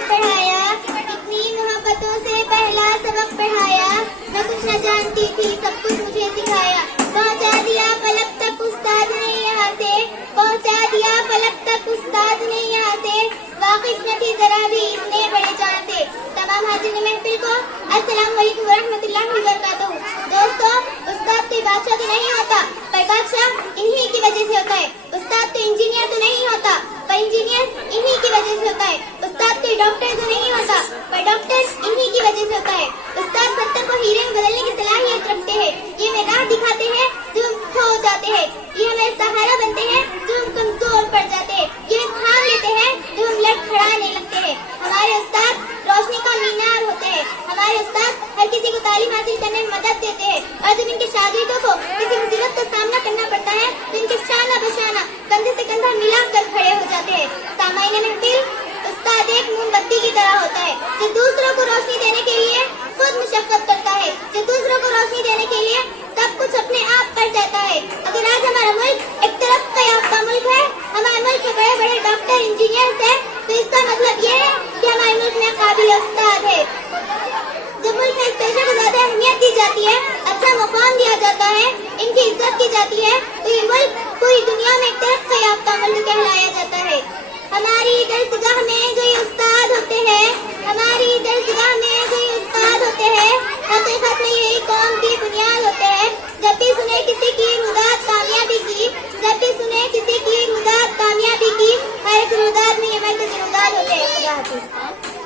सबक पढ़ाया, कितनी मोहब्बतों से पहला सबक पढ़ाया, मैं कुछ न जानती थी सब कुछ मुझे सिखाया, पहुंचा दिया पलक तक उस्ताद ने यहाँ से, पहुंचा दिया पलक तक उस्ताद ने यहाँ से, वाकिफ न थी जरा भी इतने बड़े चांद से। तमाम हाजिर महफिल को अस्सलाम वालेकुम वरहमतुल्लाहि वबरकातुहू। दोस्तों, उस्ताद कोई बादशाह तो नहीं होता, पर बादशाह इन्हीं की वजह से होता है। उस्ताद तो इंजीनियर तो नहीं होता, पर इंजीनियर इन्हीं की वजह से होता है। उस्ताद कोई डॉक्टर तो नहीं होता, पर डॉक्टर इन्हीं की वजह से होता है। उस्ताद पत्थर को हीरे में बदलने की सलाहियत रखते हैं। ये हमें राह दिखाते हैं जो हम खो जाते हैं, ये हमें सहारा बनते हैं जो हम कमजोर पड़ जाते हैं, ये हम थाम लेते हैं जो हम लड़खड़ाने लगते हैं। हमारे उस्ताद रोशनी का मीनार होते हैं। हमारे उस्ताद हर किसी को तालीम हासिल करने में मदद देते हैं, और जब इनके शागिर्दों को किसी मुसीबत का सामना करना पड़ता है तो इनके शाना बशाना कंधे से कंधा मिलाकर खड़े हो जाते हैं। सामाईन महफिल, उस्ताद एक मोमबत्ती की तरह होता है जो दूसरों को रोशनी देने के लिए खुद मुशक्कत करता है, जो दूसरों को रोशनी देने के लिए सब कुछ अपने आप कर जाता है। अगर आज हमारा मुल्क एक तरक्की याफ्ता मुल्क है, हमारे मुल्क में बड़े बड़े डॉक्टर इंजीनियर्स हैं, तो इसका मतलब ये है कि हमारे मुल्क में काबिल उस्ताद है। जब मुल्क में इस पेशे को ज्यादा अहमियत दी जाती है, अच्छा मुकाम दिया जाता है, इनकी इज्जत की जाती है, तो ये मुल्क पूरी दुनिया में एक तरक्की याफ्ता मुल्क कहलाया जाता है। हमारी दरसगाह में जो ये उस्ताद होते हैं, हमारी दरसगाह में जो ये उस्ताद होते हैं,